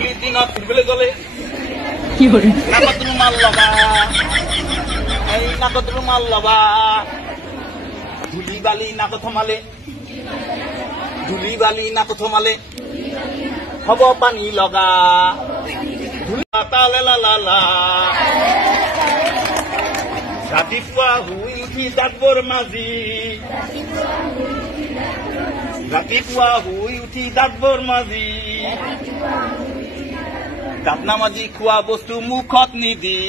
ধুলিৰ দিনত ফুৰিবলৈ গ'লে নাকত ৰুমাল ল'বা, এই নাকত ৰুমাল ল'বা। ধূলি বালি নাকত সোমালে, ধূলি বালি নাকত সোমালে হ'ব পানী লগা। ধূলি তালে লা লা লা। ৰাতিপুৱা শুই উঠি দাঁতবোৰ মাজি, ৰাতিপুৱা শুই উঠি দাঁতবোৰ মাজি, দাঁত নামাজি খোৱা বস্তু মুখত নিদি,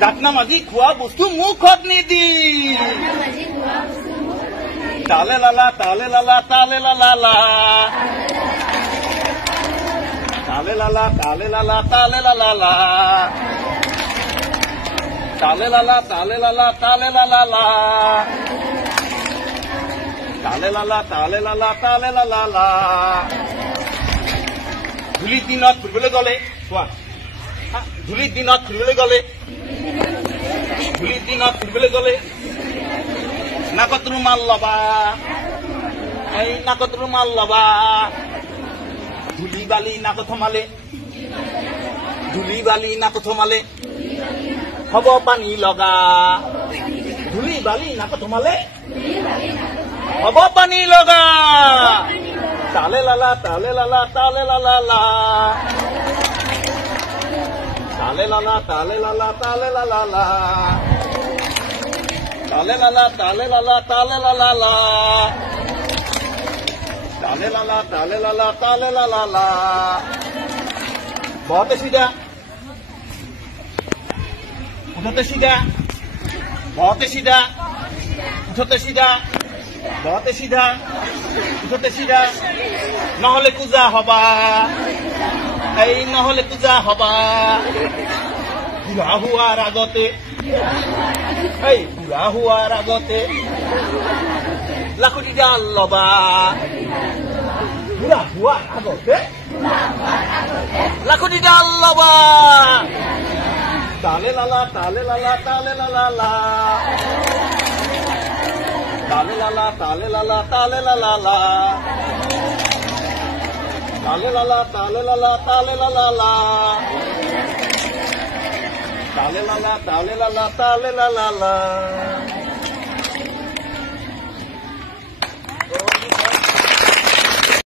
দাঁত নামাজি খোৱা বস্তু মুখত নিদি। তালে লালা তালে লালা তালে লালা লা, তালে লালা তালে লালা তালে লালা লা, তালে লালা তালে লালা তালে লালা লা, তালে লালা তালে লালা তালে লালা লা। ধূলিৰ দিনত ফুৰিবলৈ গ'লে কোৱা, ধূলিৰ দিনত ফুৰিবলৈ গ'লে, ধূলিৰ দিনত ফুৰিবলৈ গ'লে নাকত ৰুমাল ল'বা, এই নাকত ৰুমাল ল'বা। ধূলি বালি নাকত সোমালে, ধূলি বালি নাকত সোমালে হ'ব পানী লগা। ধূলি বালি নাকত সোমালে হ'ব পানী লগা। তালে লালা তালে লালা তালে লালা লা, তালে লালা তালে লালা তালে লালা লা, তালে লালা তালে লালা তালে লালা লা, তালে লালা তালে লালা তালে লালা লা। बहुत सीधा, उठते सीधा, बहुत सीधा, उठते सीधा, बहुत सीधा, उठते सीधा। নহলে পূজা হবা, এই নহলে পূজা হবা। বুঢ়া হোৱাৰ আগতে, এই বুঢ়া হোৱাৰ আগতে লাখুটি ডাল ল'বা। বুঢ়া হোৱাৰ আগতে লাখুটি ডাল ল'বা। তালে লালা তালে লালা তালে লালা লা, তালে লালা তালে লালা তালে লালা লা, তালে লালা তালে লালা তালে লালা লা, তালে লালা তালে লালা তালে লালা লা।